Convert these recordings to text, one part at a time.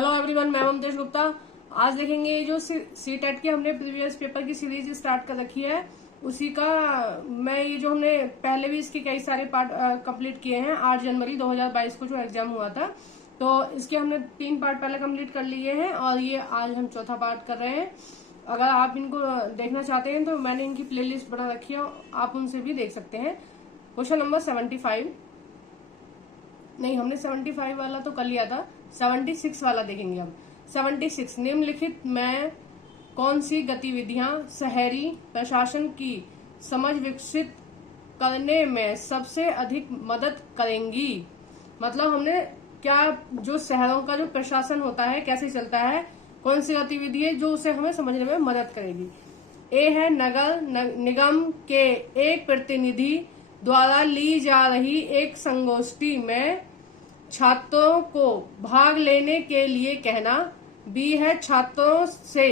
Hello everyone, मैं ममतेश गुप्ता। आज देखेंगे जो सी टेट की हमने प्रीवियस पेपर की सीरीज स्टार्ट कर रखी है, उसी का मैं ये जो हमने पहले भी इसके कई सारे पार्ट कंप्लीट किए हैं। 8 जनवरी 2022 को जो एग्जाम हुआ था, तो इसके हमने 3 पार्ट पहले कंप्लीट कर लिए हैं और ये आज हम चौथा पार्ट कर रहे हैं। अगर आप इनको देखना चाहते हैं तो मैंने इनकी प्लेलिस्ट बना रखी है, आप उनसे भी देख सकते हैं। क्वेश्चन नंबर 75 नहीं, हमने 75 वाला तो कर लिया था, 76 वाला देखेंगे हम। 76, निम्नलिखित में कौन सी गतिविधियां शहरी प्रशासन की समझ विकसित करने में सबसे अधिक मदद करेंगी। मतलब हमने क्या, जो शहरों का जो प्रशासन होता है कैसे चलता है, कौन सी गतिविधि है जो उसे हमें समझने में मदद करेगी। ए है नगर निगम के एक प्रतिनिधि द्वारा ली जा रही एक संगोष्ठी में छात्रों को भाग लेने के लिए कहना। बी है छात्रों से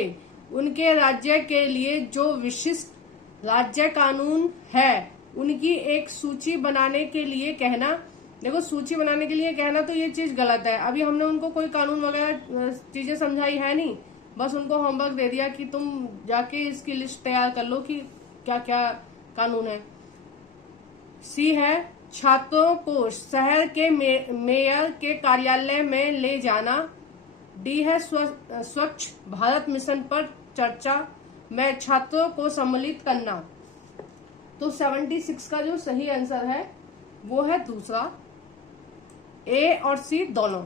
उनके राज्य के लिए जो विशिष्ट राज्य कानून है उनकी एक सूची बनाने के लिए कहना। देखो, सूची बनाने के लिए कहना तो ये चीज गलत है। अभी हमने उनको कोई कानून वगैरह चीजें समझाई है नहीं, बस उनको होमवर्क दे दिया कि तुम जाके इसकी लिस्ट तैयार कर लो कि क्या क्या कानून है। सी है छात्रों को शहर के मेयर के कार्यालय में ले जाना। डी है स्वच्छ भारत मिशन पर चर्चा में छात्रों को सम्मिलित करना। तो 76 का जो सही आंसर है वो है दूसरा, ए और सी दोनों।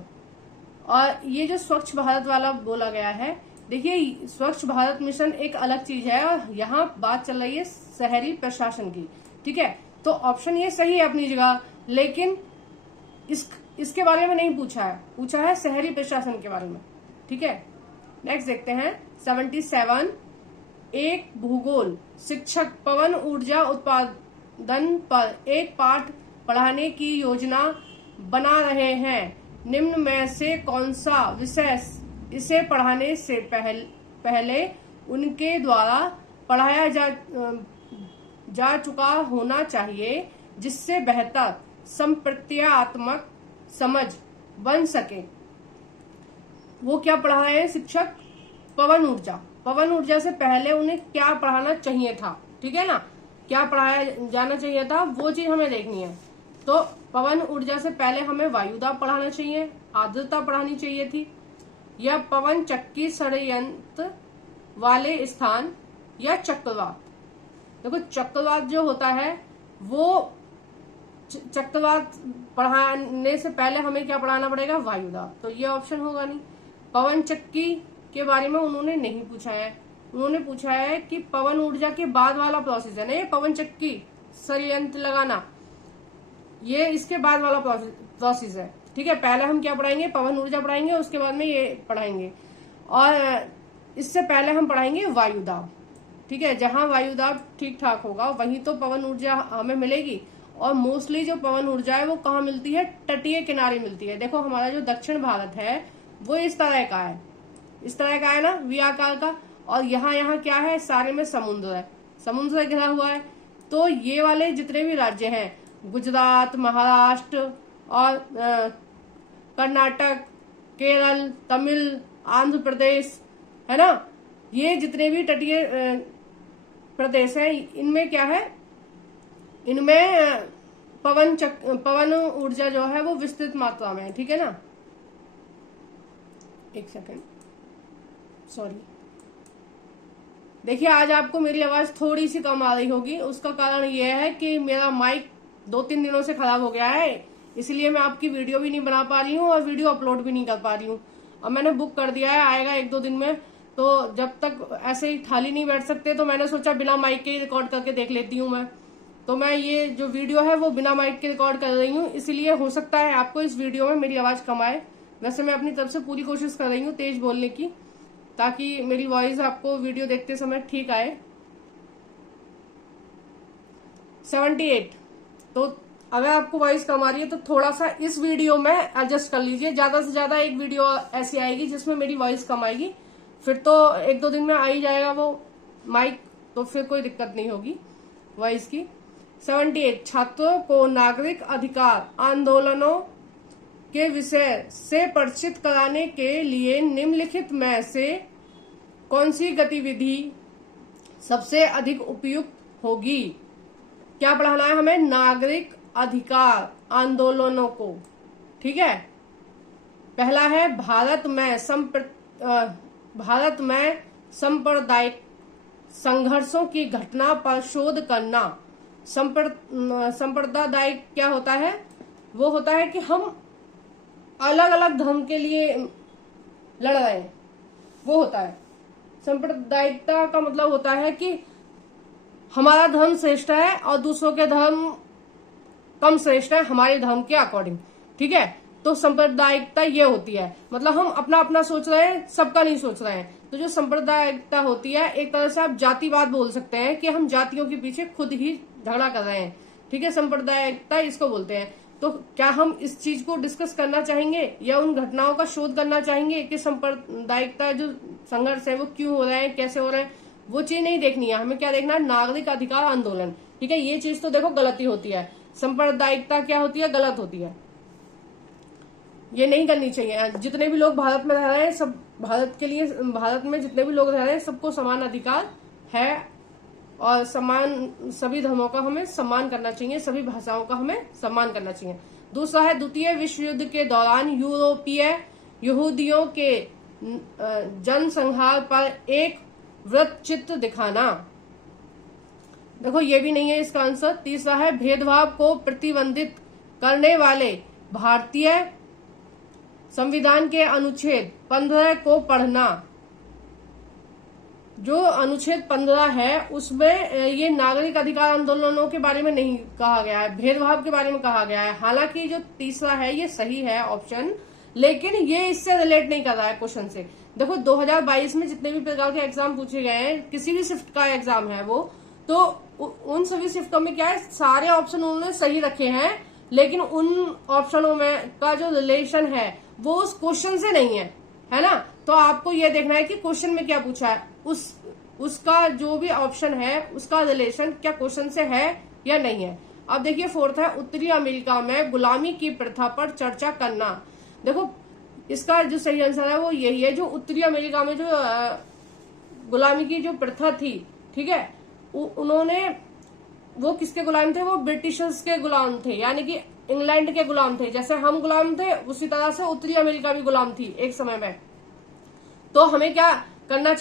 और ये जो स्वच्छ भारत वाला बोला गया है, देखिए स्वच्छ भारत मिशन एक अलग चीज है और यहाँ बात चल रही है शहरी प्रशासन की, ठीक है। तो ऑप्शन ये सही है अपनी जगह, लेकिन इसके बारे में नहीं पूछा है, पूछा है शहरी प्रशासन के बारे में, ठीक है। नेक्स्ट देखते हैं 77, एक भूगोल शिक्षक पवन ऊर्जा उत्पादन पर एक पाठ पढ़ाने की योजना बना रहे हैं। निम्न में से कौन सा विषय इसे पढ़ाने से पहले उनके द्वारा पढ़ाया जा चुका होना चाहिए, जिससे बेहतर संप्रत्यात्मक समझ बन सके। वो क्या पढ़ा है शिक्षक? पवन ऊर्जा। पवन ऊर्जा से पहले उन्हें क्या पढ़ाना चाहिए था, ठीक है ना, क्या पढ़ाया जाना चाहिए था, वो चीज हमें देखनी है। तो पवन ऊर्जा से पहले हमें वायुदाब पढ़ाना चाहिए, आर्द्रता पढ़ानी चाहिए थी, या पवन चक्की षड्यंत्र वाले स्थान, या चक्रवात। देखो, चक्रवात जो होता है वो चक्रवात पढ़ाने से पहले हमें क्या पढ़ाना पड़ेगा? वायुदाब। तो ये ऑप्शन होगा नहीं। पवन चक्की के बारे में उन्होंने नहीं पूछा है, उन्होंने पूछा है कि पवन ऊर्जा के बाद वाला प्रोसेस है ना, ये पवन चक्की षड्यंत्र लगाना, ये इसके बाद वाला प्रोसेस है, ठीक है। पहले हम क्या पढ़ाएंगे? पवन ऊर्जा पढ़ाएंगे, उसके बाद में ये पढ़ाएंगे, और इससे पहले हम पढ़ाएंगे वायुदाब, ठीक है। जहां वायुदाब ठीक ठाक होगा वहीं तो पवन ऊर्जा हमें मिलेगी। और मोस्टली जो पवन ऊर्जा है वो कहाँ मिलती है? तटीय किनारे मिलती है। देखो, हमारा जो दक्षिण भारत है वो इस तरह का है, इस तरह का है ना, वी आकार का, और यहाँ क्या है? सारे में समुद्र है, समुद्र से घिरा हुआ है। तो ये वाले जितने भी राज्य हैं, गुजरात, महाराष्ट्र और कर्नाटक, केरल, तमिल, आंध्र प्रदेश, है ना, ये जितने भी तटीय प्रदेश है, इनमें क्या है? इनमें पवन ऊर्जा जो है वो विस्तृत मात्रा में है, ठीक है ना। एक सेकंड, सॉरी। देखिए, आज आपको मेरी आवाज थोड़ी सी कम आ रही होगी, उसका कारण ये है कि मेरा माइक 2-3 दिनों से खराब हो गया है, इसलिए मैं आपकी वीडियो भी नहीं बना पा रही हूँ और वीडियो अपलोड भी नहीं कर पा रही हूँ। और मैंने बुक कर दिया है, आएगा 1-2 दिन में। तो जब तक ऐसे ही खाली नहीं बैठ सकते, तो मैंने सोचा बिना माइक के रिकॉर्ड करके देख लेती हूँ मैं। तो मैं ये जो वीडियो है वो बिना माइक के रिकॉर्ड कर रही हूँ, इसलिए हो सकता है आपको इस वीडियो में मेरी आवाज कम आए। वैसे मैं अपनी तरफ से पूरी कोशिश कर रही हूँ तेज बोलने की, ताकि मेरी वॉइस आपको वीडियो देखते समय ठीक आए। 78, तो अगर आपको वॉइस कम आ रही है तो थोड़ा सा इस वीडियो में एडजस्ट कर लीजिए। ज्यादा से ज्यादा एक वीडियो ऐसी आएगी जिसमें मेरी वॉइस कम आएगी, फिर तो 1-2 दिन में आ ही जाएगा वो माइक, तो फिर कोई दिक्कत नहीं होगी वॉइस की। 78, छात्रों को नागरिक अधिकार आंदोलनों के विषय से परिचित कराने के लिए निम्नलिखित में से कौन सी गतिविधि सबसे अधिक उपयुक्त होगी? क्या पढ़ाना है हमें? नागरिक अधिकार आंदोलनों को। ठीक है, पहला है भारत में सांप्रदायिक संघर्षों की घटना पर शोध करना। सांप्रदायिक क्या होता है? वो होता है कि हम अलग अलग धर्म के लिए लड़ रहे हैं, वो होता है। सांप्रदायिकता का मतलब होता है कि हमारा धर्म श्रेष्ठ है और दूसरों के धर्म कम श्रेष्ठ है हमारे धर्म के अकॉर्डिंग। ठीक है, तो सांप्रदायिकता ये होती है, मतलब हम अपना अपना सोच रहे हैं, सबका नहीं सोच रहे हैं। तो जो सांप्रदायिकता होती है, एक तरह से आप जातिवाद बोल सकते हैं कि हम जातियों के पीछे खुद ही झगड़ा कर रहे हैं। ठीक है, सांप्रदायिकता इसको बोलते हैं। तो क्या हम इस चीज को डिस्कस करना चाहेंगे या उन घटनाओं का शोध करना चाहेंगे कि सांप्रदायिकता जो संघर्ष है वो क्यों हो रहे हैं, कैसे हो रहे हैं? वो चीज नहीं देखनी है हमें। क्या देखना है? नागरिक अधिकार आंदोलन। ठीक है, ये चीज तो देखो गलती होती है। सांप्रदायिकता क्या होती है? गलत होती है, ये नहीं करनी चाहिए। जितने भी लोग भारत में रह रहे हैं, सब भारत के लिए, भारत में जितने भी लोग रह रहे हैं सबको समान अधिकार है और समान सभी धर्मों का हमें सम्मान करना चाहिए, सभी भाषाओं का हमें सम्मान करना चाहिए। दूसरा है द्वितीय विश्व युद्ध के दौरान यूरोपीय यहूदियों के जनसंहार पर एक वृत्त चित्र दिखाना। देखो ये भी नहीं है इसका आंसर। तीसरा है भेदभाव को प्रतिबंधित करने वाले भारतीय संविधान के अनुच्छेद 15 को पढ़ना। जो अनुच्छेद 15 है उसमें ये नागरिक अधिकार आंदोलनों के बारे में नहीं कहा गया है, भेदभाव के बारे में कहा गया है। हालांकि जो तीसरा है ये सही है ऑप्शन, लेकिन ये इससे रिलेट नहीं कर रहा है क्वेश्चन से। देखो 2022 में जितने भी प्रकार के एग्जाम पूछे गए हैं, किसी भी शिफ्ट का एग्जाम है वो, तो उन सभी शिफ्टों में क्या है, सारे ऑप्शन उन्होंने सही रखे हैं, लेकिन उन ऑप्शनों में का जो रिलेशन है वो उस क्वेश्चन से नहीं है ना। तो आपको ये देखना है कि क्वेश्चन में क्या पूछा है, उसका जो भी ऑप्शन है उसका रिलेशन क्या क्वेश्चन से है या नहीं है। अब देखिए फोर्थ है उत्तरी अमेरिका में गुलामी की प्रथा पर चर्चा करना। देखो इसका जो सही आंसर है वो यही है, जो उत्तरी अमेरिका में जो गुलामी की जो प्रथा थी, ठीक है, उन्होंने, वो किसके गुलाम थे? वो ब्रिटिशर्स के गुलाम थे, यानी कि इंग्लैंड के गुलाम थे। जैसे हम गुलाम थे उसी तरह से उत्तरी अमेरिका भी गुलाम थी एक समय में। तो हमें क्या करना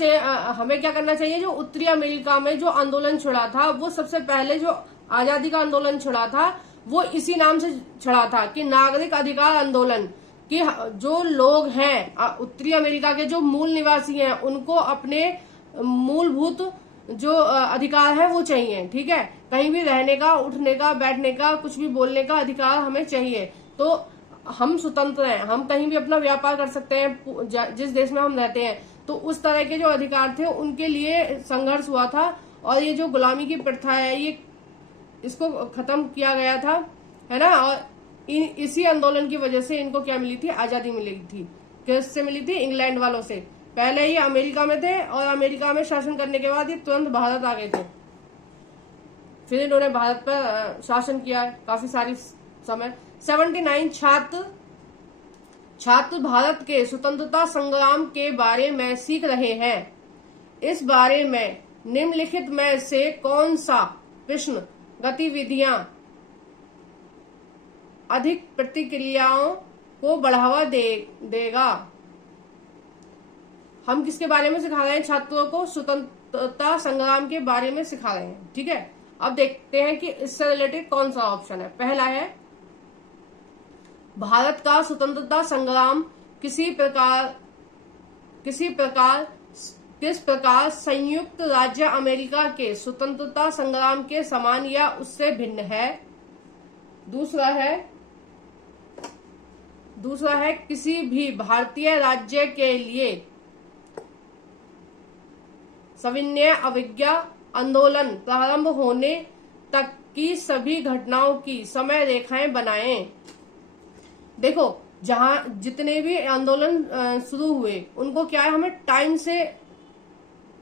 चाहिए? जो उत्तरी अमेरिका में जो आंदोलन छिड़ा था, वो सबसे पहले जो आजादी का आंदोलन छिड़ा था वो इसी नाम से छिड़ा था कि नागरिक अधिकार आंदोलन। कि जो लोग हैं उत्तरी अमेरिका के, जो मूल निवासी हैं, उनको अपने मूलभूत जो अधिकार है वो चाहिए। ठीक है, कहीं भी रहने का, उठने का, बैठने का, कुछ भी बोलने का अधिकार हमें चाहिए। तो हम स्वतंत्र हैं, हम कहीं भी अपना व्यापार कर सकते हैं जिस देश में हम रहते हैं। तो उस तरह के जो अधिकार थे उनके लिए संघर्ष हुआ था, और ये जो गुलामी की प्रथा है ये इसको खत्म किया गया था, है ना। और इसी आंदोलन की वजह से इनको क्या मिली थी? आजादी मिली थी। किससे मिली थी? इंग्लैंड वालों से। पहले ये अमेरिका में थे और अमेरिका में शासन करने के बाद ये तुरंत भारत आ गए थे, फिर इन्होंने भारत पर शासन किया है काफी सारी समय। 79 छात्र भारत के स्वतंत्रता संग्राम के बारे में सीख रहे हैं। इस बारे में निम्नलिखित में से कौन सा प्रश्न गतिविधियां अधिक प्रतिक्रियाओं को बढ़ावा देगा? हम किसके बारे में सिखा रहे हैं? छात्रों को स्वतंत्रता संग्राम के बारे में सिखा रहे हैं। ठीक है, अब देखते हैं कि इससे रिलेटेड कौन सा ऑप्शन है। पहला है भारत का स्वतंत्रता संग्राम किस प्रकार संयुक्त राज्य अमेरिका के स्वतंत्रता संग्राम के समान या उससे भिन्न है। दूसरा है किसी भी भारतीय राज्य के लिए सविनय अवज्ञा आंदोलन प्रारंभ होने तक की सभी घटनाओं की समय रेखाएं बनाएं। देखो जहां जितने भी आंदोलन शुरू हुए उनको क्या है, हमें टाइम से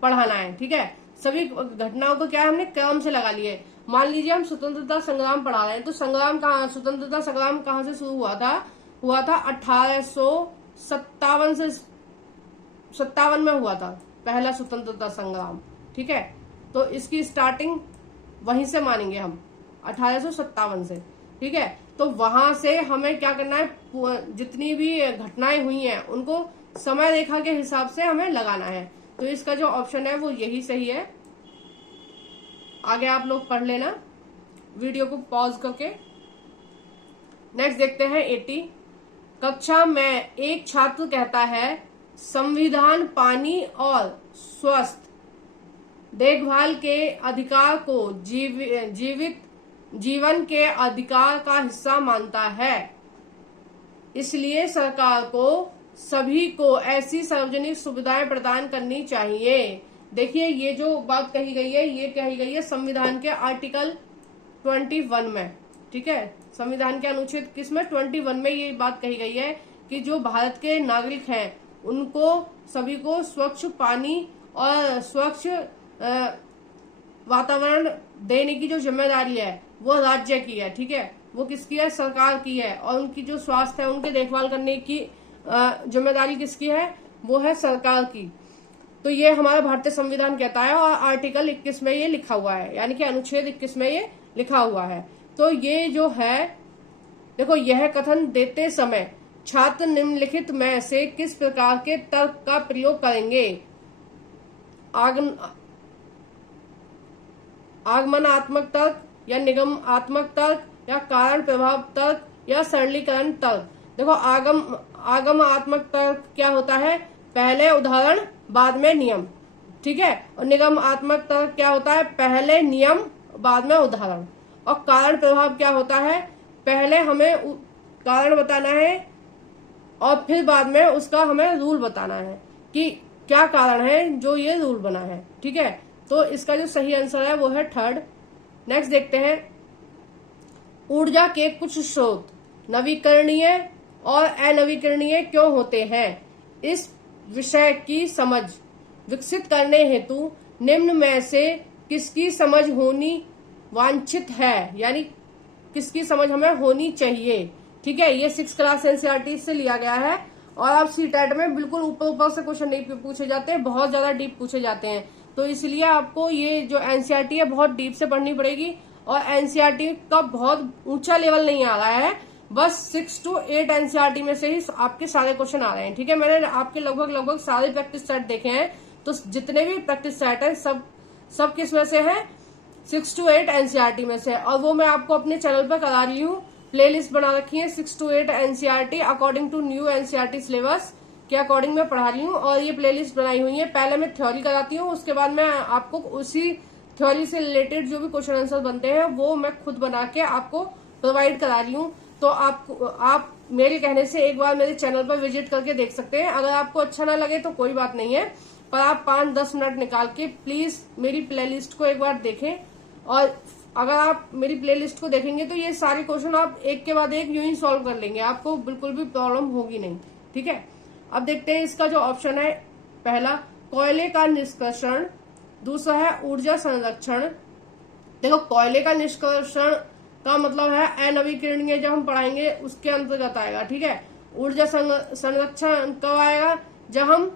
पढ़ाना है। ठीक है, सभी घटनाओं को क्या है, हमने क्रम से लगा लिए। मान लीजिए हम स्वतंत्रता संग्राम पढ़ा रहे हैं, तो स्वतंत्रता संग्राम कहाँ से शुरू हुआ था? हुआ था 1857 से 57 में हुआ था पहला स्वतंत्रता संग्राम। ठीक है, तो इसकी स्टार्टिंग वहीं से मानेंगे हम 1857 से। ठीक है, तो वहां से हमें क्या करना है, जितनी भी घटनाएं हुई हैं उनको समय रेखा के हिसाब से हमें लगाना है। तो इसका जो ऑप्शन है वो यही सही है। आगे आप लोग पढ़ लेना वीडियो को पॉज करके। नेक्स्ट देखते हैं 80। कक्षा में एक छात्र कहता है संविधान पानी और स्वस्थ देखभाल के अधिकार को जीवित जीवन के अधिकार का हिस्सा मानता है, इसलिए सरकार को सभी को ऐसी सार्वजनिक सुविधाएं प्रदान करनी चाहिए। देखिए ये जो बात कही गई है ये कही गई है संविधान के आर्टिकल 21 में। ठीक है, संविधान के अनुच्छेद किसमें 21 में ये बात कही गई है कि जो भारत के नागरिक हैं उनको सभी को स्वच्छ पानी और स्वच्छ वातावरण देने की जो जिम्मेदारी है वो राज्य की है। ठीक है, वो किसकी है, सरकार की है। और उनकी जो स्वास्थ्य है उनकी देखभाल करने की जिम्मेदारी किसकी है, वो है सरकार की। तो ये हमारा भारतीय संविधान कहता है और आर्टिकल 21 में ये लिखा हुआ है, यानी कि अनुच्छेद 21 में ये लिखा हुआ है। तो ये जो है देखो, यह कथन देते समय छात्र निम्नलिखित में से किस प्रकार के तर्क का प्रयोग करेंगे? आगमनात्मक तर्क या निगमात्मक तर्क या कारण प्रभाव तर्क या सरलीकरण तर्क। देखो आगमात्मक तर्क क्या होता है, पहले उदाहरण बाद में नियम। ठीक है, और निगमात्मक तर्क क्या होता है, पहले नियम बाद में उदाहरण। और कारण प्रभाव क्या होता है, पहले हमें कारण बताना है और फिर बाद में उसका हमें रूल बताना है कि क्या कारण है जो ये रूल बना है। ठीक है, तो इसका जो सही आंसर है वो है थर्ड। नेक्स्ट देखते हैं, ऊर्जा के कुछ स्रोत नवीकरणीय और अनवीकरणीय क्यों होते हैं? इस विषय की समझ विकसित करने हेतु निम्न में से किसकी समझ होनी वांछित है, यानी किसकी समझ हमें होनी चाहिए। ठीक है, ये 6 क्लास एनसीईआरटी से लिया गया है और अब सीटेट में बिल्कुल ऊपर ऊपर से क्वेश्चन नहीं पूछे जाते, बहुत ज्यादा डीप पूछे जाते हैं। तो इसलिए आपको ये जो एनसीईआरटी है बहुत डीप से पढ़नी पड़ेगी। और एनसीईआरटी का बहुत ऊंचा लेवल नहीं आ रहा है, बस 6 to 8 एनसीईआरटी में से ही आपके सारे क्वेश्चन आ रहे हैं। ठीक है, मैंने आपके लगभग सारे प्रैक्टिस सेट देखे हैं, तो जितने भी प्रैक्टिस सेट है सब किस में से है, 6 to 8 एनसीईआरटी में से। और वो मैं आपको अपने चैनल पर करा रही हूँ, प्लेलिस्ट बना रखी है 6 to 8 NCERT according to new NCERT syllabus के अकॉर्डिंग मैं पढ़ा रही हूँ। और ये प्लेलिस्ट बनाई हुई है, पहले मैं थ्योरी कराती हूँ, उसके बाद मैं आपको उसी थ्योरी से रिलेटेड जो भी क्वेश्चन आंसर बनते हैं वो मैं खुद बना के आपको प्रोवाइड करा रही हूँ। तो आप मेरे कहने से एक बार मेरे चैनल पर विजिट करके देख सकते हैं। अगर आपको अच्छा ना लगे तो कोई बात नहीं है, पर आप 5-10 मिनट निकाल के प्लीज मेरी प्लेलिस्ट को एक बार देखें। और अगर आप मेरी प्लेलिस्ट को देखेंगे तो ये सारे क्वेश्चन आप एक के बाद एक यूं ही सॉल्व कर लेंगे, आपको बिल्कुल भी प्रॉब्लम होगी नहीं। ठीक है, अब देखते हैं इसका जो ऑप्शन है, पहला कोयले का निष्कर्षण, दूसरा है ऊर्जा संरक्षण। देखो कोयले का निष्कर्षण का मतलब है अनवीकरणीय, जब हम पढ़ाएंगे उसके अंतर्गत आएगा। ठीक है, ऊर्जा संरक्षण कब आएगा, जब हम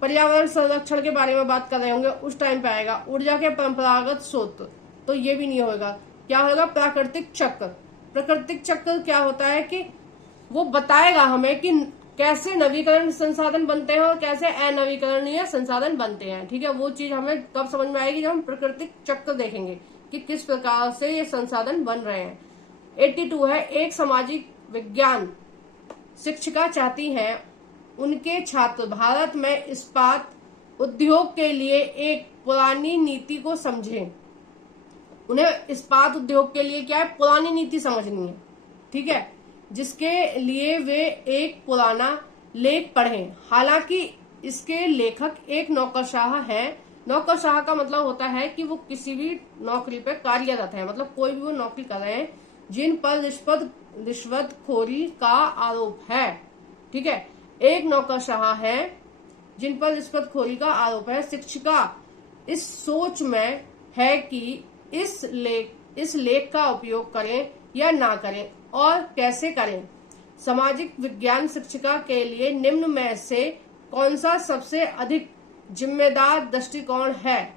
पर्यावरण संरक्षण के बारे में बात कर रहे होंगे उस टाइम पे आएगा। ऊर्जा के परंपरागत स्रोत तो ये भी नहीं होगा। क्या होगा, प्राकृतिक चक्र। प्राकृतिक चक्र क्या होता है कि वो बताएगा हमें कि कैसे नवीकरण संसाधन बनते हैं और कैसे अनवीकरणीय संसाधन बनते हैं। ठीक है, वो चीज हमें कब समझ में आएगी, जब हम प्राकृतिक चक्र देखेंगे कि किस प्रकार से ये संसाधन बन रहे हैं। 82 है, एक सामाजिक विज्ञान शिक्षिका चाहती हैं उनके छात्र भारत में इस्पात उद्योग के लिए एक पुरानी नीति को समझें। उन्हें इस्पात उद्योग के लिए क्या है, पुरानी नीति समझनी है। ठीक है, जिसके लिए वे एक पुराना लेख पढ़ें। हालांकि इसके लेखक एक नौकरशाह है। नौकरशाह का मतलब होता है कि वो किसी भी नौकरी पे कार्यरत है, मतलब कोई भी वो नौकरी कर रहे हैं जिन पर रिश्वतखोरी का आरोप है। ठीक है, एक नौकरशाह है जिन पर रिश्वतखोरी का आरोप है। शिक्षिका इस सोच में है कि इस लेख का उपयोग करें या ना करें और कैसे करें। सामाजिक विज्ञान शिक्षिका के लिए निम्न में से कौन सा सबसे अधिक जिम्मेदार दृष्टिकोण है?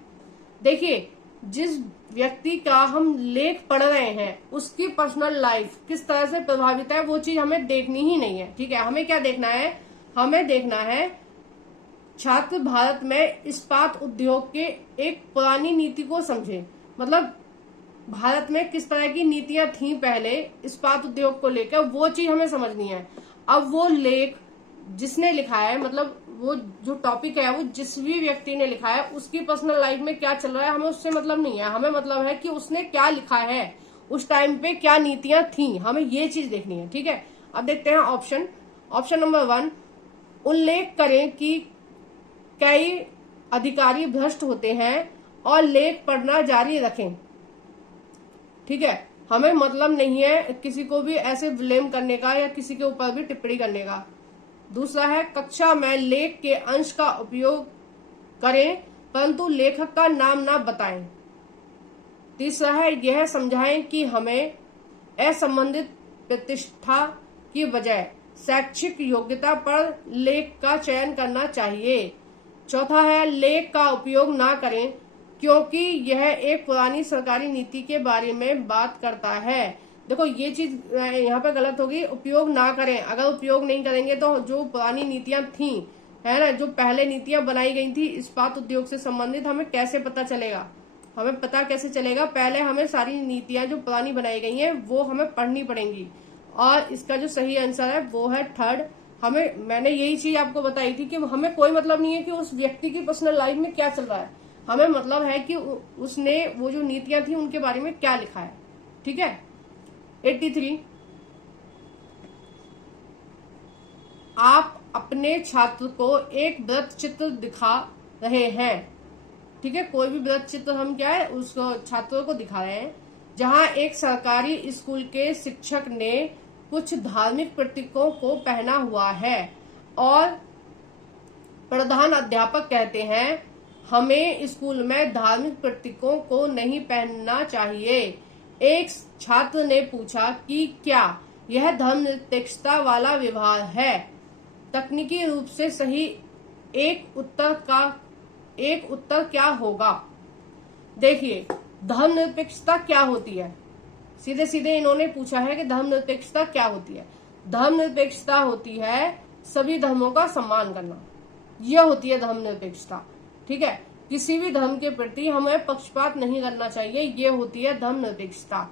देखिए, जिस व्यक्ति का हम लेख पढ़ रहे हैं उसकी पर्सनल लाइफ किस तरह से प्रभावित है वो चीज हमें देखनी ही नहीं है। ठीक है, हमें क्या देखना है? हमें देखना है छात्र भारत में इस्पात उद्योग के एक पुरानी नीति को समझे। मतलब भारत में किस तरह की नीतियां थी पहले इस्पात उद्योग को लेकर, वो चीज हमें समझनी है। अब वो लेख जिसने लिखा है, मतलब वो जो टॉपिक है वो जिस भी व्यक्ति ने लिखा है उसकी पर्सनल लाइफ में क्या चल रहा है हमें उससे मतलब नहीं है। हमें मतलब है कि उसने क्या लिखा है, उस टाइम पे क्या नीतियां थी, हमें ये चीज देखनी है। ठीक है, अब देखते हैं ऑप्शन नंबर 1, उल्लेख करें कि कई अधिकारी भ्रष्ट होते हैं और लेख पढ़ना जारी रखें। ठीक है, हमें मतलब नहीं है किसी को भी ऐसे ब्लेम करने का या किसी के ऊपर भी टिप्पणी करने का। दूसरा है, कक्षा में लेख के अंश का उपयोग करें परंतु लेखक का नाम ना बताएं। तीसरा है, यह समझाएं कि हमें असंबंधित प्रतिष्ठा की बजाय शैक्षिक योग्यता पर लेख का चयन करना चाहिए। चौथा है, लेख का उपयोग ना करें क्योंकि यह एक पुरानी सरकारी नीति के बारे में बात करता है। देखो, ये चीज यहाँ पे गलत होगी, उपयोग ना करें। अगर उपयोग नहीं करेंगे तो जो पुरानी नीतियां थी, है ना, जो पहले नीतियां बनाई गई थी इस्पात उद्योग से संबंधित, हमें कैसे पता चलेगा? हमें पता कैसे चलेगा? पहले हमें सारी नीतियां जो पुरानी बनाई गई हैं वो हमें पढ़नी पड़ेंगी। और इसका जो सही आंसर है वो है थर्ड। मैंने यही चीज आपको बताई थी कि हमें कोई मतलब नहीं है कि उस व्यक्ति की पर्सनल लाइफ में क्या चल रहा है, हमें मतलब है कि उसने वो जो नीतियां थी उनके बारे में क्या लिखा है। ठीक है, 83, आप अपने छात्र को एक वृत्त चित्र दिखा रहे हैं। ठीक है, कोई भी वृत्त चित्र हम क्या है उसको छात्रों को दिखा रहे हैं, जहां एक सरकारी स्कूल के शिक्षक ने कुछ धार्मिक प्रतीकों को पहना हुआ है और प्रधान अध्यापक कहते हैं हमें स्कूल में धार्मिक प्रतीकों को नहीं पहनना चाहिए। एक छात्र ने पूछा कि क्या यह धर्मनिरपेक्षता वाला व्यवहार है? तकनीकी रूप से सही एक उत्तर क्या होगा? देखिए, धर्मनिरपेक्षता क्या होती है? सीधे सीधे इन्होंने पूछा है कि धर्मनिरपेक्षता क्या होती है। धर्मनिरपेक्षता होती है सभी धर्मों का सम्मान करना, यह होती है धर्मनिरपेक्षता। ठीक है, किसी भी धर्म के प्रति हमें पक्षपात नहीं करना चाहिए, ये होती है धर्मनिरपेक्षता।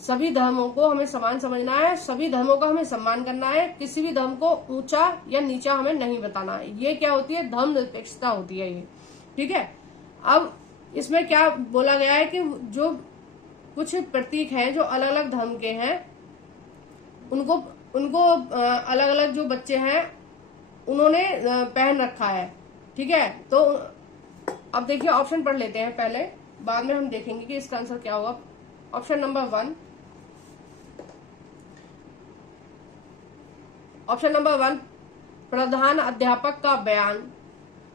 सभी धर्मों को हमें समान समझना है, सभी धर्मों का हमें सम्मान करना है, किसी भी धर्म को ऊंचा या नीचा हमें नहीं बताना है। ये क्या होती है? धर्मनिरपेक्षता होती है ये। ठीक है, अब इसमें क्या बोला गया है कि जो कुछ प्रतीक हैं जो अलग अलग धर्म के हैं उनको अलग अलग जो बच्चे हैं उन्होंने पहन रखा है। ठीक है, तो अब देखिए ऑप्शन पढ़ लेते हैं पहले, बाद में हम देखेंगे कि इसका आंसर क्या होगा। ऑप्शन नंबर 1, प्रधान अध्यापक का बयान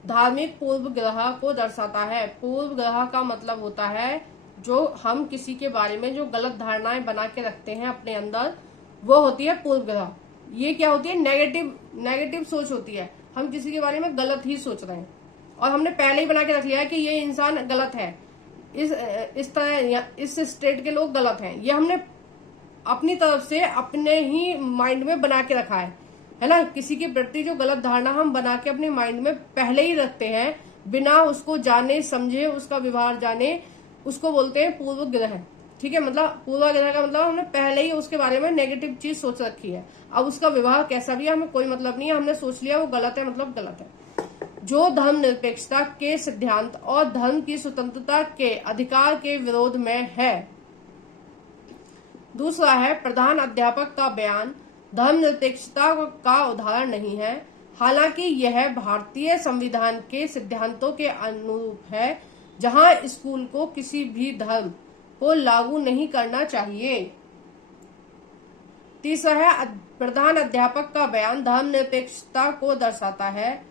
धार्मिक पूर्वग्रह को दर्शाता है। पूर्वग्रह का मतलब होता है जो हम किसी के बारे में जो गलत धारणाएं बना के रखते हैं अपने अंदर, वो होती है पूर्वग्रह। ये क्या होती है? नेगेटिव सोच होती है, हम किसी के बारे में गलत ही सोच रहे हैं और हमने पहले ही बना के रख लिया है कि ये इंसान गलत है, इस तरह इस स्टेट के लोग गलत हैं। ये हमने अपनी तरफ से अपने ही माइंड में बना के रखा है ना। किसी के प्रति जो गलत धारणा हम बना के अपने माइंड में पहले ही रखते हैं बिना उसको जाने समझे, उसका व्यवहार जाने, उसको बोलते हैं पूर्वग्रह। ठीक है, मतलब पूर्वाग्रह का मतलब हमने पहले ही उसके बारे में नेगेटिव चीज सोच रखी है। अब उसका व्यवहार कैसा भी है हमें कोई मतलब नहीं है, हमने सोच लिया वो गलत है मतलब गलत है। जो धर्मनिरपेक्षता के सिद्धांत और धर्म की स्वतंत्रता के अधिकार के विरोध में है। दूसरा है, प्रधान अध्यापक का बयान धर्मनिरपेक्षता का उदाहरण नहीं है, हालांकि यह भारतीय संविधान के सिद्धांतों के अनुरूप है जहां स्कूल को किसी भी धर्म को लागू नहीं करना चाहिए। तीसरा है, प्रधान अध्यापक का बयान धर्मनिरपेक्षता को दर्शाता है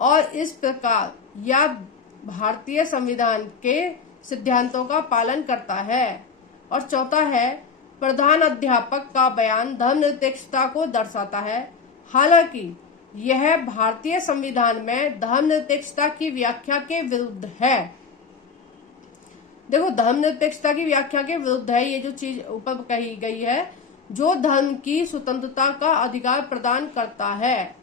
और इस प्रकार यह भारतीय संविधान के सिद्धांतों का पालन करता है। और चौथा है, प्रधान अध्यापक का बयान धर्मनिरपेक्षता को दर्शाता है। हालांकि यह भारतीय संविधान में धर्मनिरपेक्षता की व्याख्या के विरुद्ध है। देखो, धर्मनिरपेक्षता की व्याख्या के विरुद्ध है ये जो चीज ऊपर कही गई है, जो धर्म की स्वतंत्रता का अधिकार प्रदान करता है।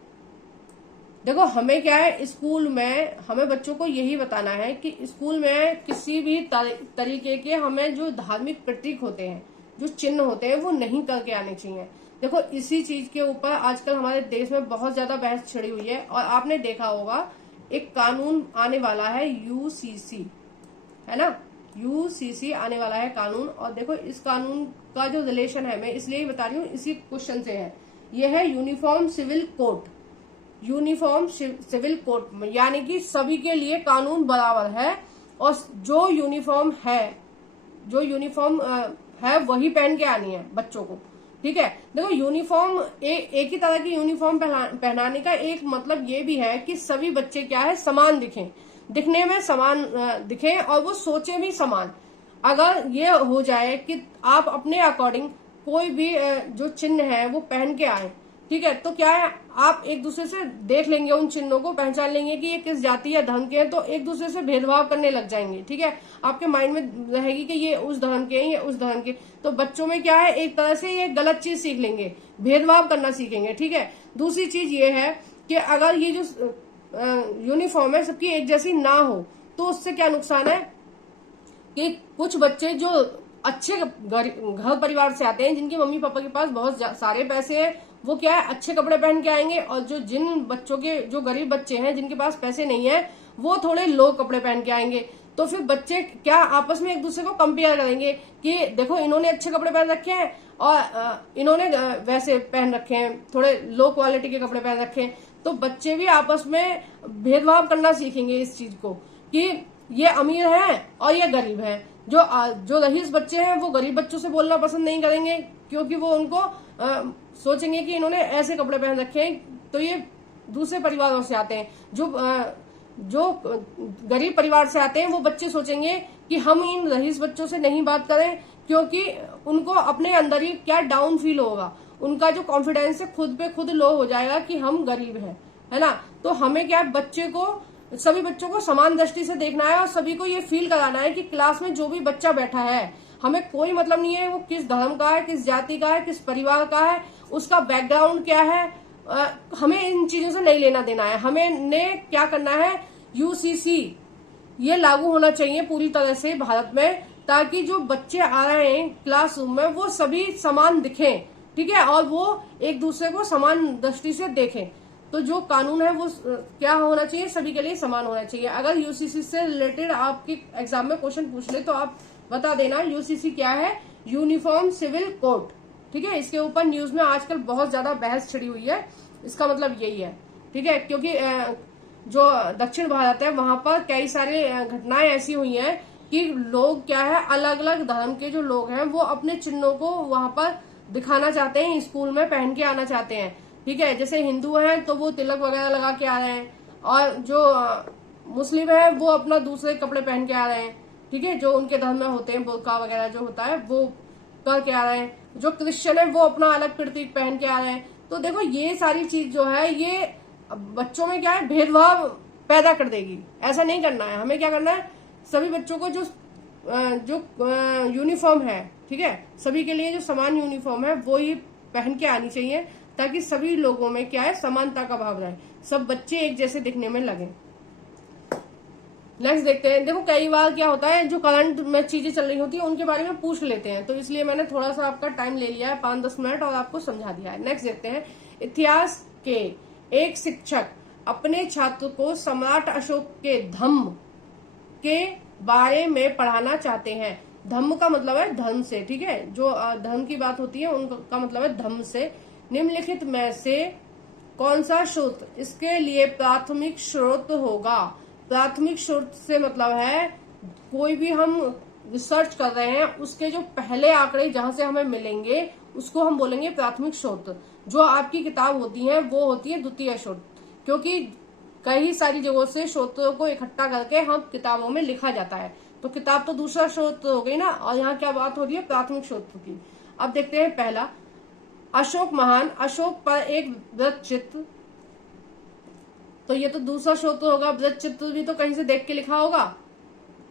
देखो, हमें क्या है, स्कूल में हमें बच्चों को यही बताना है कि स्कूल में किसी भी तरीके के हमें जो धार्मिक प्रतीक होते हैं, जो चिन्ह होते हैं, वो नहीं करके आने चाहिए। देखो, इसी चीज के ऊपर आजकल हमारे देश में बहुत ज्यादा बहस छिड़ी हुई है और आपने देखा होगा एक कानून आने वाला है यूसीसी, है ना, यूसीसी आने वाला है कानून। और देखो, इस कानून का जो रिलेशन है, मैं इसलिए बता रही हूँ, इसी क्वेश्चन से है। यह है uniform civil code. Uniform civil code यानी कि सभी के लिए कानून बराबर है और जो यूनिफॉर्म है वही पहन के आनी है बच्चों को। ठीक है, देखो, यूनिफॉर्म एक ही तरह की यूनिफॉर्म पहनाने का एक मतलब ये भी है कि सभी बच्चे क्या है, समान दिखें, दिखने में समान दिखें और वो सोचे भी समान। अगर ये हो जाए कि आप अपने अकॉर्डिंग कोई भी जो चिन्ह है वो पहन के आए, ठीक है, तो क्या है, आप एक दूसरे से देख लेंगे, उन चिन्हों को पहचान लेंगे कि ये किस जाति या धर्म के हैं, तो एक दूसरे से भेदभाव करने लग जाएंगे। ठीक है, आपके माइंड में रहेगी कि ये उस धर्म के हैं, ये उस धर्म के, तो बच्चों में क्या है, एक तरह से ये गलत चीज सीख लेंगे, भेदभाव करना सीखेंगे। ठीक है, दूसरी चीज ये है कि अगर ये जो यूनिफॉर्म है सबकी एक जैसी ना हो तो उससे क्या नुकसान है कि कुछ बच्चे जो अच्छे घर परिवार से आते हैं, जिनके मम्मी पापा के पास बहुत सारे पैसे हैं, वो क्या है, अच्छे कपड़े पहन के आएंगे, और जिन बच्चों के जो गरीब बच्चे हैं, जिनके पास पैसे नहीं है, वो थोड़े लो कपड़े पहन के आएंगे। तो फिर बच्चे क्या आपस में एक दूसरे को कंपेयर करेंगे कि देखो, इन्होंने अच्छे कपड़े पहन रखे हैं और इन्होंने वैसे पहन रखे हैं, थोड़े लो क्वालिटी के कपड़े पहन रखे हैं। तो बच्चे भी आपस में भेदभाव करना सीखेंगे इस चीज को कि ये अमीर है और ये गरीब है। जो रईस बच्चे हैं वो गरीब बच्चों से बोलना पसंद नहीं करेंगे, क्योंकि वो उनको सोचेंगे कि इन्होंने ऐसे कपड़े पहन रखे हैं, तो ये दूसरे परिवारों से आते हैं। जो गरीब परिवार से आते हैं वो बच्चे सोचेंगे कि हम इन रईस बच्चों से नहीं बात करें, क्योंकि उनको अपने अंदर ही क्या डाउन फील होगा, उनका जो कॉन्फिडेंस है खुद पे खुद लो हो जाएगा कि हम गरीब हैं, है ना। तो हमें क्या, सभी बच्चों को समान दृष्टि से देखना है और सभी को ये फील कराना है कि क्लास में जो भी बच्चा बैठा है, हमें कोई मतलब नहीं है वो किस धर्म का है, किस जाति का है, किस परिवार का है, उसका बैकग्राउंड क्या है, हमें इन चीजों से नहीं लेना देना है। हमें क्या करना है, यूसीसी ये लागू होना चाहिए पूरी तरह से भारत में, ताकि जो बच्चे आ रहे हैं क्लासरूम में वो सभी समान दिखें। ठीक है, और वो एक दूसरे को समान दृष्टि से देखें। तो जो कानून है वो क्या होना चाहिए, सभी के लिए समान होना चाहिए। अगर यूसीसी से रिलेटेड आपके एग्जाम में क्वेश्चन पूछ ले तो आप बता देना यूसीसी क्या है, यूनिफॉर्म सिविल कोड। ठीक है, इसके ऊपर न्यूज में आजकल बहुत ज्यादा बहस छिड़ी हुई है, इसका मतलब यही है। ठीक है, क्योंकि जो दक्षिण भारत है वहां पर कई सारे घटनाएं ऐसी हुई हैं कि लोग क्या है, अलग अलग धर्म के जो लोग हैं वो अपने चिन्हों को वहां पर दिखाना चाहते हैं, स्कूल में पहन के आना चाहते हैं। ठीक है, जैसे हिंदू हैं तो वो तिलक वगैरह लगा के आ रहे हैं, और जो मुस्लिम है वो अपना दूसरे कपड़े पहन के आ रहे हैं। ठीक है, जो उनके धर्म में होते हैं, बुर्का वगैरह जो होता है वो करके आ रहे हैं। जो क्रिश्चियन है वो अपना अलग प्रतीक पहन के आ रहे हैं। तो देखो, ये सारी चीज जो है ये बच्चों में क्या है, भेदभाव पैदा कर देगी। ऐसा नहीं करना है, हमें क्या करना है, सभी बच्चों को जो यूनिफॉर्म है, ठीक है, सभी के लिए जो समान यूनिफॉर्म है वो ही पहन के आनी चाहिए, ताकि सभी लोगों में क्या है, समानता का भाव रहे, सब बच्चे एक जैसे दिखने में लगे। नेक्स्ट देखते हैं। देखो, कई बार क्या होता है, जो करंट में चीजें चल रही होती है उनके बारे में पूछ लेते हैं, तो इसलिए मैंने थोड़ा सा आपका टाइम ले लिया है, 5-10 मिनट, और आपको समझा दिया है। नेक्स्ट देखते हैं। इतिहास के एक शिक्षक अपने छात्र को सम्राट अशोक के धम्म के बारे में पढ़ाना चाहते हैं। धम्म का मतलब है धर्म से। ठीक है, जो धर्म की बात होती है उनका मतलब है धम्म से। निम्नलिखित में से कौन सा स्रोत इसके लिए प्राथमिक स्रोत होगा। प्राथमिक स्रोत से मतलब है कोई भी हम रिसर्च कर रहे हैं उसके जो पहले आंकड़े जहां से हमें मिलेंगे उसको हम बोलेंगे प्राथमिक स्रोत। जो आपकी किताब होती है वो होती है द्वितीय स्रोत, क्योंकि कई सारी जगहों से स्रोतों को इकट्ठा करके हम किताबों में लिखा जाता है। तो किताब तो दूसरा स्रोत हो गई ना, और यहाँ क्या बात हो रही है, प्राथमिक स्रोत की। अब देखते हैं पहला, अशोक महान, अशोक पर एक वृत्त चित्र। तो ये तो दूसरा शोध तो होगा, वृत्त चित्र भी तो कहीं से देख के लिखा होगा।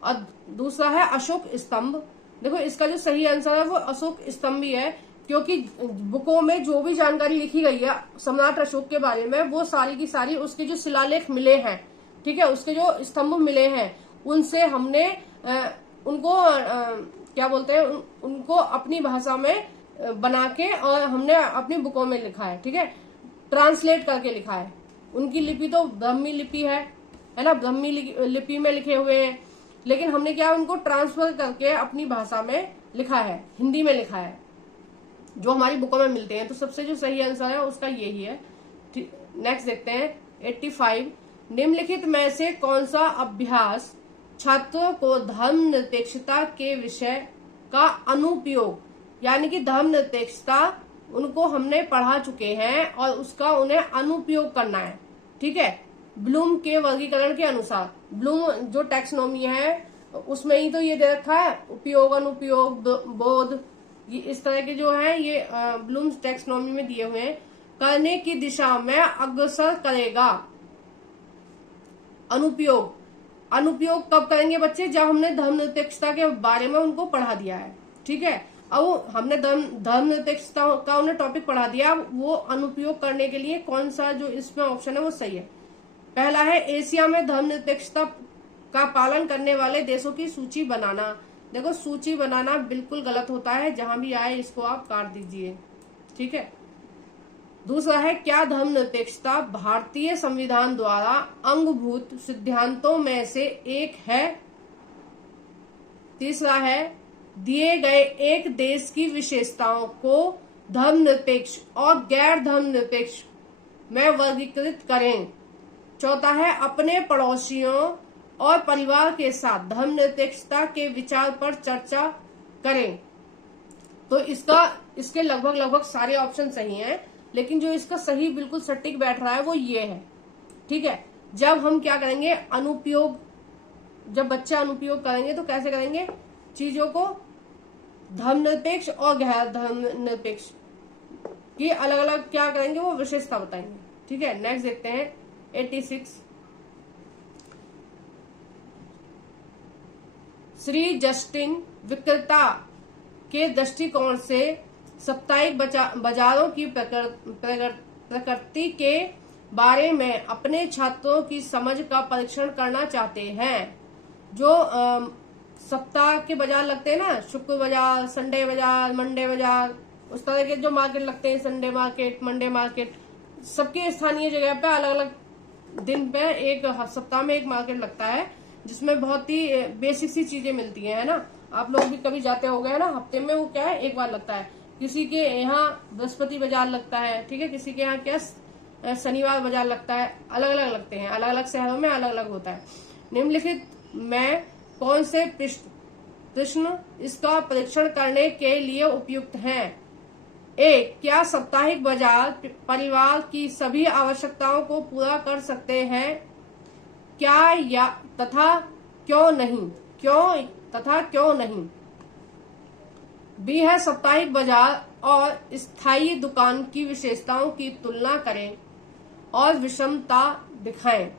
और दूसरा है अशोक स्तंभ। देखो इसका जो सही आंसर है वो अशोक स्तंभ ही है, क्योंकि बुकों में जो भी जानकारी लिखी गई है सम्राट अशोक के बारे में वो सारी की सारी उसके जो शिलालेख मिले हैं, ठीक है, उसके जो स्तंभ मिले हैं उनसे हमने उनको क्या बोलते हैं, उनको अपनी भाषा में बना के और हमने अपनी बुकों में लिखा है, ठीक है, ट्रांसलेट करके लिखा है। उनकी लिपि तो ब्राह्मी लिपि है ना, ब्राह्मी लिपि में लिखे हुए हैं, लेकिन हमने क्या उनको ट्रांसफर करके अपनी भाषा में लिखा है, हिंदी में लिखा है, जो हमारी बुकों में मिलते हैं। तो सबसे जो सही आंसर है उसका यही है। नेक्स्ट देखते हैं 85, निम्नलिखित में से कौन सा अभ्यास छात्रों को धर्म निरपेक्षता के विषय का अनुपयोग, यानी कि धर्म निरपेक्षता उनको हमने पढ़ा चुके हैं और उसका उन्हें अनुपयोग करना है, ठीक है, ब्लूम के वर्गीकरण के अनुसार। ब्लूम जो टैक्सोनॉमी है उसमें ही तो ये दे रखा है, उपयोग, अनुपयोग, बोध, ये इस तरह के जो है ये ब्लूम टैक्सोनॉमी में दिए हुए हैं। करने की दिशा में अग्रसर करेगा। अनुपयोग, अनुपयोग कब करेंगे बच्चे, जब हमने धर्मनिरपेक्षता के बारे में उनको पढ़ा दिया है, ठीक है। अब हमने धर्मनिरपेक्षता का उन्हें टॉपिक पढ़ा दिया, वो अनुपयोग करने के लिए कौन सा जो इसमें ऑप्शन है वो सही है। पहला है एशिया में धर्मनिरपेक्षता का पालन करने वाले देशों की सूची बनाना। देखो सूची बनाना बिल्कुल गलत होता है, जहां भी आए इसको आप काट दीजिए, ठीक है। दूसरा है, क्या धर्मनिरपेक्षता भारतीय संविधान द्वारा अंगभूत सिद्धांतों में से एक है। तीसरा है, दिए गए एक देश की विशेषताओं को धर्मनिरपेक्ष और गैर धर्मनिरपेक्ष में वर्गीकृत करें। चौथा है, अपने पड़ोसियों और परिवार के साथ धर्मनिरपेक्षता के विचार पर चर्चा करें। तो इसके लगभग सारे ऑप्शन सही हैं, लेकिन जो इसका सही बिल्कुल सटीक बैठ रहा है वो ये है, ठीक है। जब हम क्या करेंगे, अनुपयोग, जब बच्चे अनुपयोग करेंगे तो कैसे करेंगे, चीजों को धर्मनिरपेक्ष और गैर धर्मनिरपेक्ष की अलग अलग क्या करेंगे वो विशेषता बताएंगे, ठीक है। नेक्स्ट देखते हैं 86, श्री जस्टिन विक्रेता के दृष्टिकोण से साप्ताहिक बाजारों की प्रकृति के बारे में अपने छात्रों की समझ का परीक्षण करना चाहते हैं। जो सप्ताह के बाजार लगते हैं ना, शुक्र बाजार, संडे बाजार, मंडे बाजार, उस तरह के जो मार्केट लगते हैं, संडे मार्केट, मंडे मार्केट, सबके स्थानीय जगह पे अलग अलग दिन पे एक सप्ताह में एक मार्केट लगता है, जिसमें बहुत ही बेसिक सी चीजें मिलती है ना। आप लोग भी कभी जाते होंगे है ना, हफ्ते में वो क्या है एक बार लगता है। किसी के यहाँ बृहस्पति बाजार लगता है, ठीक है, किसी के यहाँ क्या शनिवार बाजार लगता है, अलग अलग लगते हैं, अलग अलग शहरों में अलग अलग होता है। निम्नलिखित में कौन से प्रश्न इसका परीक्षण करने के लिए उपयुक्त हैं। एक, क्या साप्ताहिक बाजार परिवार की सभी आवश्यकताओं को पूरा कर सकते हैं, क्या या तथा क्यों नहीं, क्यों तथा क्यों नहीं। बी है, साप्ताहिक बाजार और स्थायी दुकान की विशेषताओं की तुलना करें और विषमता दिखाएं।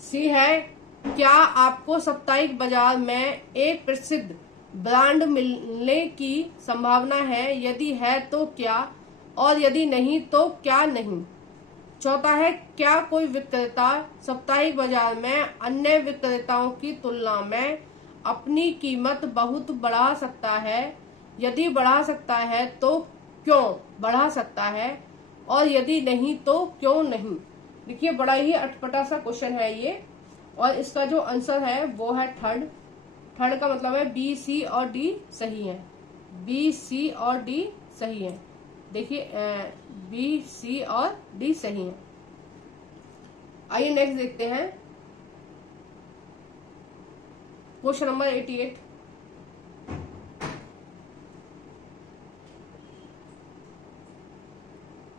सी है, क्या आपको साप्ताहिक बाजार में एक प्रसिद्ध ब्रांड मिलने की संभावना है, यदि है तो क्या, और यदि नहीं तो क्या नहीं। चौथा है, क्या कोई विक्रेता साप्ताहिक बाजार में अन्य विक्रेताओं की तुलना में अपनी कीमत बहुत बढ़ा सकता है, यदि बढ़ा सकता है तो क्यों बढ़ा सकता है, और यदि नहीं तो क्यों नहीं। देखिए बड़ा ही अटपटा सा क्वेश्चन है ये, और इसका जो आंसर है वो है थर्ड का मतलब है बी, सी और डी सही है। बी, सी और डी सही है। देखिए बी, सी और डी सही है। आइए नेक्स्ट देखते हैं क्वेश्चन नंबर 88।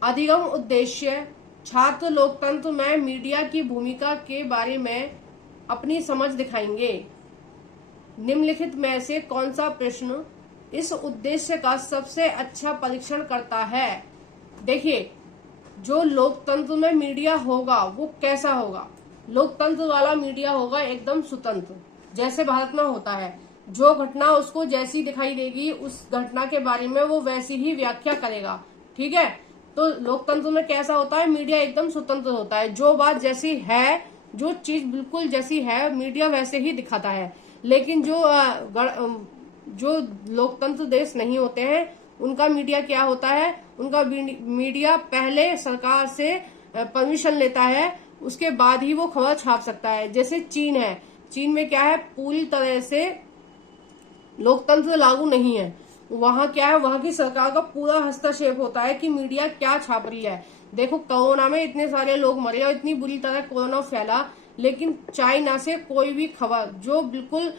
अधिगम उद्देश्य, छात्र लोकतंत्र में मीडिया की भूमिका के बारे में अपनी समझ दिखाएंगे। निम्नलिखित में से कौन सा प्रश्न इस उद्देश्य का सबसे अच्छा परीक्षण करता है? देखिए, जो लोकतंत्र में मीडिया होगा वो कैसा होगा? लोकतंत्र वाला मीडिया होगा एकदम स्वतंत्र, जैसे भारत में होता है। जो घटना उसको जैसी दिखाई देगी उस घटना के बारे में वो वैसी ही व्याख्या करेगा। ठीक है, तो लोकतंत्र में कैसा होता है? मीडिया एकदम स्वतंत्र होता है। जो बात जैसी है, जो चीज बिल्कुल जैसी है, मीडिया वैसे ही दिखाता है। लेकिन जो लोकतंत्र देश नहीं होते हैं उनका मीडिया क्या होता है? उनका मीडिया पहले सरकार से परमिशन लेता है, उसके बाद ही वो खबर छाप सकता है। जैसे चीन है, चीन में क्या है, पूरी तरह से लोकतंत्र लागू नहीं है। वहां क्या है, वहां की सरकार का पूरा हस्तक्षेप होता है कि मीडिया क्या छाप रही है। देखो, कोरोना में इतने सारे लोग मरे और इतनी बुरी तरह कोरोना फैला, लेकिन चाइना से कोई भी खबर जो बिल्कुल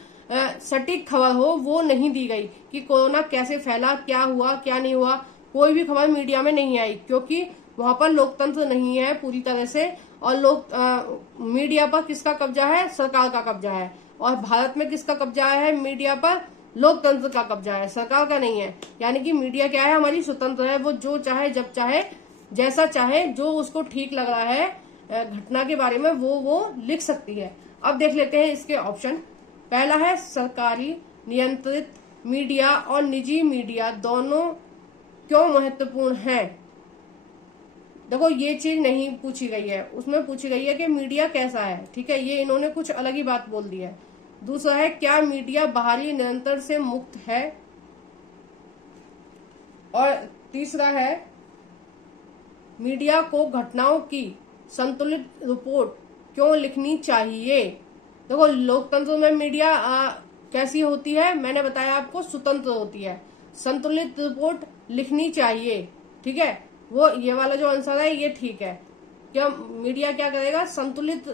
सटीक खबर हो वो नहीं दी गई कि कोरोना कैसे फैला, क्या हुआ, क्या नहीं हुआ। कोई भी खबर मीडिया में नहीं आई, क्योंकि वहां पर लोकतंत्र नहीं है पूरी तरह से। और मीडिया पर किसका कब्जा है? सरकार का कब्जा है। और भारत में किसका कब्जा है? मीडिया पर लोकतंत्र का कब्जा है, सरकार का नहीं है। यानी कि मीडिया क्या है? हमारी स्वतंत्र है। वो जो चाहे, जब चाहे, जैसा चाहे, जो उसको ठीक लग रहा है घटना के बारे में वो लिख सकती है। अब देख लेते हैं इसके ऑप्शन। पहला है सरकारी नियंत्रित मीडिया और निजी मीडिया दोनों क्यों महत्वपूर्ण है? देखो, ये चीज नहीं पूछी गई है, उसमें पूछी गई है कि मीडिया कैसा है। ठीक है, ये इन्होंने कुछ अलग ही बात बोल दी है। दूसरा है, क्या मीडिया बाहरी नियंत्रण से मुक्त है? और तीसरा है, मीडिया को घटनाओं की संतुलित रिपोर्ट क्यों लिखनी चाहिए? देखो, लोकतंत्र में मीडिया कैसी होती है? मैंने बताया आपको, स्वतंत्र होती है। संतुलित रिपोर्ट लिखनी चाहिए। ठीक है, वो ये वाला जो आंसर है ये ठीक है। क्या मीडिया क्या करेगा? संतुलित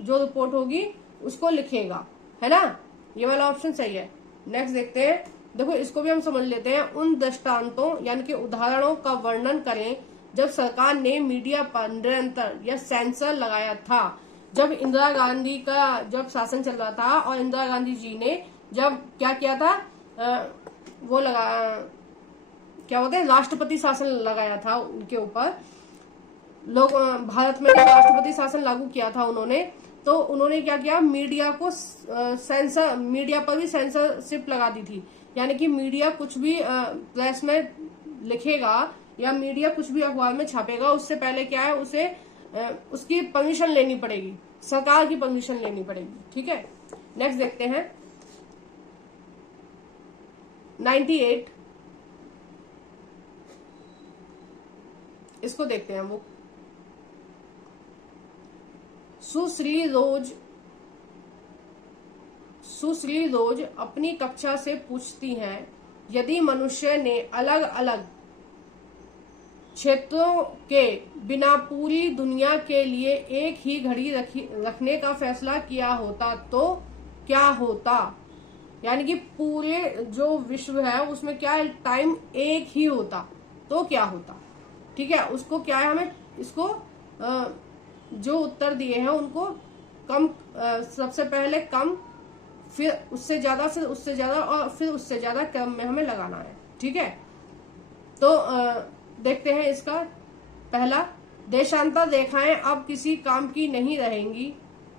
जो रिपोर्ट होगी उसको लिखेगा, है ना? ये वाला ऑप्शन सही है। नेक्स्ट देखते हैं। देखो, इसको भी हम समझ लेते हैं। उन दृष्टांतों यानी कि उदाहरणों का वर्णन करें जब सरकार ने मीडिया पर निरंतर या सेंसर लगाया था। जब इंदिरा गांधी का जब शासन चल रहा था और इंदिरा गांधी जी ने जब क्या किया था, वो क्या बोलते हैं, राष्ट्रपति शासन लगाया था उनके ऊपर। लोग भारत में राष्ट्रपति शासन लागू किया था उन्होंने, तो उन्होंने क्या किया, मीडिया को मीडिया पर भी सेंसरशिप लगा दी थी। यानी कि मीडिया कुछ भी प्रेस में लिखेगा या मीडिया कुछ भी अखबार में छापेगा, उससे पहले क्या है, उसे उसकी परमिशन लेनी पड़ेगी, सरकार की परमिशन लेनी पड़ेगी। ठीक है, नेक्स्ट देखते हैं 98। इसको देखते हैं वो। सुश्री रोज अपनी कक्षा से पूछती हैं, यदि मनुष्य ने अलग अलग क्षेत्रों के बिना पूरी दुनिया के लिए एक ही घड़ी रखने का फैसला किया होता तो क्या होता? यानी कि पूरे जो विश्व है उसमें क्या है, टाइम एक ही होता तो क्या होता? ठीक है, उसको क्या है, हमें इसको जो उत्तर दिए हैं उनको कम, सबसे पहले कम, फिर उससे ज्यादा, फिर उससे ज्यादा और फिर उससे ज्यादा क्रम में हमें लगाना है। ठीक है, तो देखते हैं इसका। पहला, देशांतर रेखाएं अब किसी काम की नहीं रहेंगी।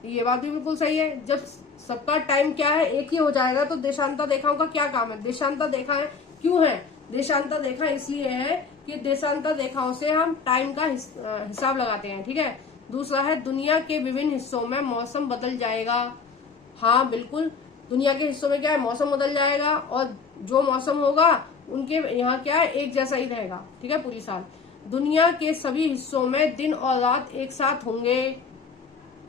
ये बात भी बिल्कुल सही है। जब सबका टाइम क्या है, एक ही हो जाएगा, तो देशांतर रेखाओं का क्या काम है? देशांतर रेखाएं क्यों है? देशांतर रेखा इसलिए है कि देशांतर रेखाओं से हम टाइम का हिसाब लगाते हैं। ठीक है। दूसरा है, दुनिया के विभिन्न हिस्सों में मौसम बदल जाएगा। हाँ बिल्कुल, दुनिया के हिस्सों में क्या है, मौसम बदल जाएगा और जो मौसम होगा उनके यहाँ क्या है, एक जैसा ही रहेगा। ठीक है, पूरी साल। दुनिया के सभी हिस्सों में दिन और रात एक साथ होंगे।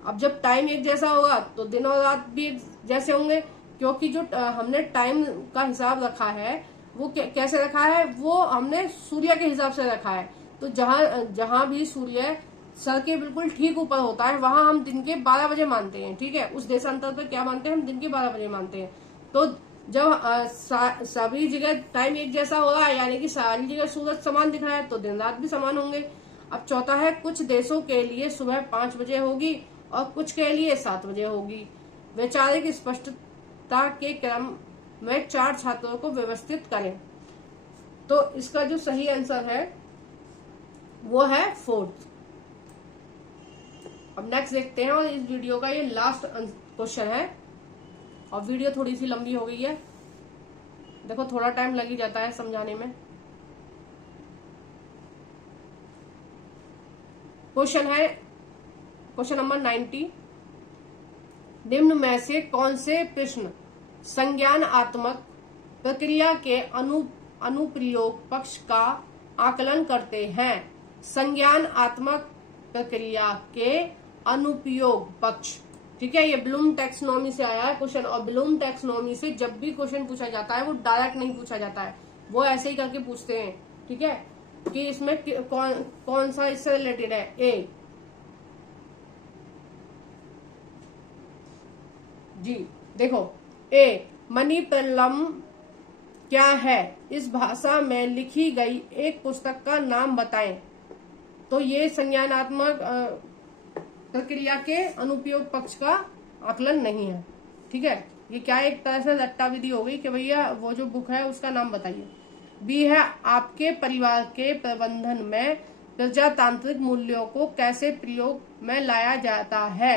अब जब टाइम एक जैसा होगा तो दिन और रात भी एक जैसे होंगे, क्योंकि जो हमने टाइम का हिसाब रखा है वो कैसे रखा है, वो हमने सूर्य के हिसाब से रखा है। तो जहां भी सूर्य सर के बिल्कुल ठीक ऊपर होता है वहां हम दिन के 12 बजे मानते हैं। ठीक है, उस देशांतर पर क्या मानते हैं, हम दिन के 12 बजे मानते हैं। तो जब सभी जगह टाइम एक जैसा होगा, यानी कि सारी जगह सूरज समान दिख रहा है, तो दिन रात भी समान होंगे। अब चौथा है, कुछ देशों के लिए सुबह 5 बजे होगी और कुछ के लिए 7 बजे होगी। वैचारिक प्राथमिकता के क्रम में 4 छात्रों को व्यवस्थित करें। तो इसका जो सही आंसर है वो है 4th। अब नेक्स्ट देखते हैं, और इस वीडियो का ये लास्ट क्वेश्चन है, और वीडियो थोड़ी सी लंबी हो गई है, देखो थोड़ा टाइम लग ही जाता है समझाने में। क्वेश्चन है क्वेश्चन नंबर 90। निम्न में से कौन से प्रश्न संज्ञानात्मक प्रक्रिया के अनुप्रयोग पक्ष का आकलन करते हैं? संज्ञानात्मक प्रक्रिया के अनुप्रयोग पक्ष, ठीक है। ये ब्लूम टैक्सोनॉमी से आया है क्वेश्चन, और ब्लूम टैक्सोनॉमी से जब भी क्वेश्चन पूछा जाता है वो डायरेक्ट नहीं पूछा जाता है, वो ऐसे ही करके पूछते हैं, ठीक है, कि इसमें कौन सा इससे रिलेटेड है। ए जी देखो, ए मणिपुरम क्या है? इस भाषा में लिखी गई एक पुस्तक का नाम बताएं। तो ये संज्ञानात्मक प्रक्रिया के अनुप्रयोग पक्ष का आकलन नहीं है, ठीक है। ये क्या एक तरह से रट्टा विधि हो गई कि भैया वो जो बुक है उसका नाम बताइए। बी है आपके परिवार के प्रबंधन में प्रजातांत्रिक मूल्यों को कैसे प्रयोग में लाया जाता है?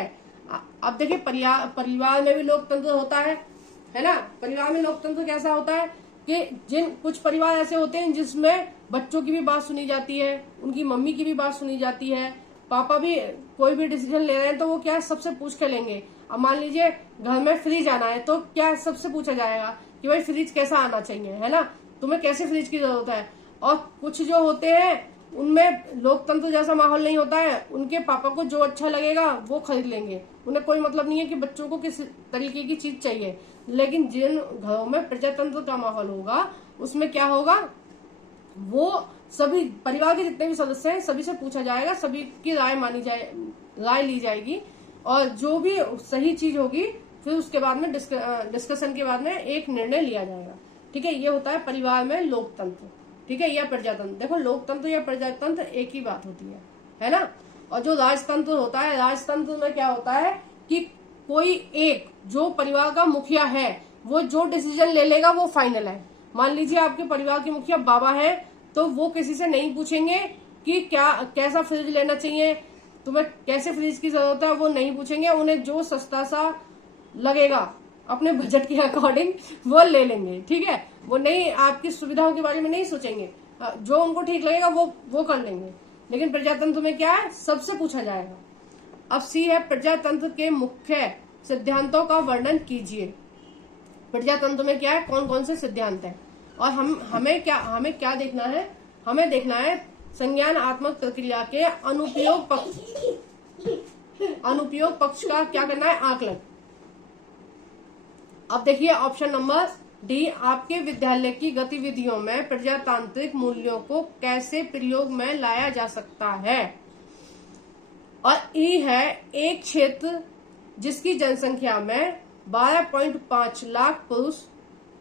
अब देखिए परिवार में भी लोकतंत्र होता है ना। परिवार में लोकतंत्र कैसा होता है कि कुछ परिवार ऐसे होते हैं जिसमें बच्चों की भी बात सुनी जाती है, उनकी मम्मी की भी बात सुनी जाती है, पापा भी कोई भी डिसीजन ले रहे हैं तो वो क्या सबसे पूछ के लेंगे। अब मान लीजिए घर में फ्रिज आना है तो क्या सबसे पूछा जाएगा कि भाई फ्रिज कैसा आना चाहिए, है ना, तुम्हें कैसे फ्रिज की जरूरत है। और कुछ जो होते हैं उनमें लोकतंत्र जैसा माहौल नहीं होता है, उनके पापा को जो अच्छा लगेगा वो खरीद लेंगे, उन्हें कोई मतलब नहीं है कि बच्चों को किस तरीके की चीज चाहिए। लेकिन जिन घरों में प्रजातंत्र का माहौल होगा उसमें क्या होगा, वो सभी परिवार के जितने भी सदस्य हैं सभी से पूछा जाएगा, सभी की राय ली जाएगी, और जो भी सही चीज होगी फिर उसके बाद में डिस्कशन के बाद में एक निर्णय लिया जाएगा, ठीक है। ये होता है परिवार में लोकतंत्र, ठीक है, या प्रजातंत्र। देखो लोकतंत्र या प्रजातंत्र एक ही बात होती है ना। और जो राजतंत्र होता है, राजतंत्र में क्या होता है कि कोई एक जो परिवार का मुखिया है वो जो डिसीजन ले लेगा वो फाइनल है। मान लीजिए आपके परिवार के मुखिया बाबा है तो वो किसी से नहीं पूछेंगे कि कैसा फ्रिज लेना चाहिए, तुम्हें कैसे फ्रिज की जरूरत है, वो नहीं पूछेंगे। उन्हें जो सस्ता सा लगेगा अपने बजट के अकॉर्डिंग वो ले लेंगे, ठीक है। वो नहीं आपकी सुविधाओं के बारे में नहीं सोचेंगे, जो उनको ठीक लगेगा वो कर लेंगे। लेकिन प्रजातंत्र में क्या है, सबसे पूछा जाएगा। अब सी है प्रजातंत्र के मुख्य सिद्धांतों का वर्णन कीजिए। प्रजातंत्र में क्या है, कौन कौन से सिद्धांत है, और हमें क्या देखना है, हमें देखना है संज्ञानात्मक प्रक्रिया के अनुप्रयोग पक्ष का क्या करना है, आकलन। अब देखिए ऑप्शन नंबर डी, आपके विद्यालय की गतिविधियों में प्रजातांत्रिक मूल्यों को कैसे प्रयोग में लाया जा सकता है। और ई है एक क्षेत्र जिसकी जनसंख्या में 12.5 लाख पुरुष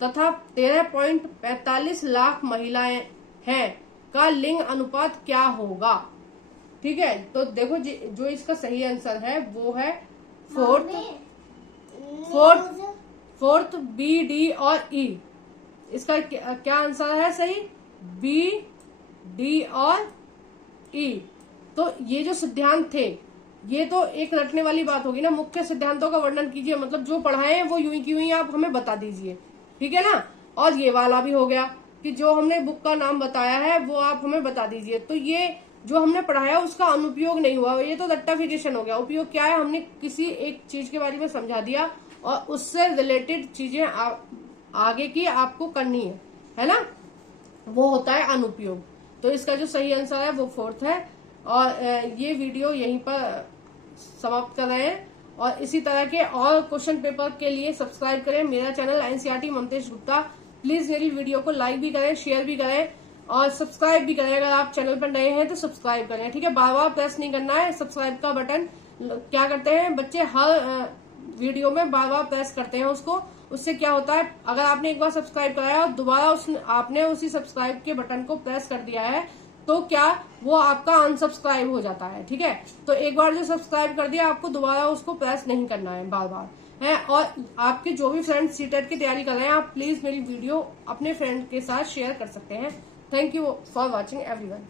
तथा 13.45 लाख महिलाएं हैं का लिंग अनुपात क्या होगा, ठीक है। तो देखो जो इसका सही आंसर है वो है फोर्थ बी, डी और ई। इसका क्या आंसर है सही, बी, डी और ई। तो ये जो सिद्धांत थे ये तो एक रटने वाली बात होगी ना, मुख्य सिद्धांतों का वर्णन कीजिए, मतलब जो पढ़ाए हैं वो यूं की यूं आप हमें बता दीजिए, ठीक है ना। और ये वाला भी हो गया कि जो हमने बुक का नाम बताया है वो आप हमें बता दीजिए। तो ये जो हमने पढ़ाया उसका अनुपयोग नहीं हुआ, ये तो रट्टाफिकेशन हो गया। उपयोग क्या है, हमने किसी एक चीज के बारे में समझा दिया और उससे रिलेटेड चीजें आगे की आपको करनी है ना, वो होता है अनुपयोग। तो इसका जो सही आंसर है वो फोर्थ है। और ये वीडियो यहीं पर समाप्त कर रहे हैं, और इसी तरह के और क्वेश्चन पेपर के लिए सब्सक्राइब करें मेरा channel NCERT Mamtesh Gupta. Please मेरी वीडियो को लाइक भी करें, शेयर भी करें और सब्सक्राइब भी करें। अगर आप चैनल पर नए हैं तो सब्सक्राइब करें, ठीक है। बार बार प्रेस नहीं करना है सब्सक्राइब का बटन। क्या करते हैं बच्चे, हर वीडियो में बार बार प्रेस करते हैं उसको। उससे क्या होता है, अगर आपने एक बार सब्सक्राइब कराया और दोबारा आपने उसी सब्सक्राइब के बटन को प्रेस कर दिया है तो क्या वो आपका अनसब्सक्राइब हो जाता है, ठीक है। तो एक बार जो सब्सक्राइब कर दिया आपको दोबारा उसको प्रेस नहीं करना है बार बार। है। और आपके जो भी फ्रेंड सीटेट की तैयारी कर रहे हैं, आप प्लीज मेरी वीडियो अपने फ्रेंड के साथ शेयर कर सकते हैं। Thank you for watching everyone.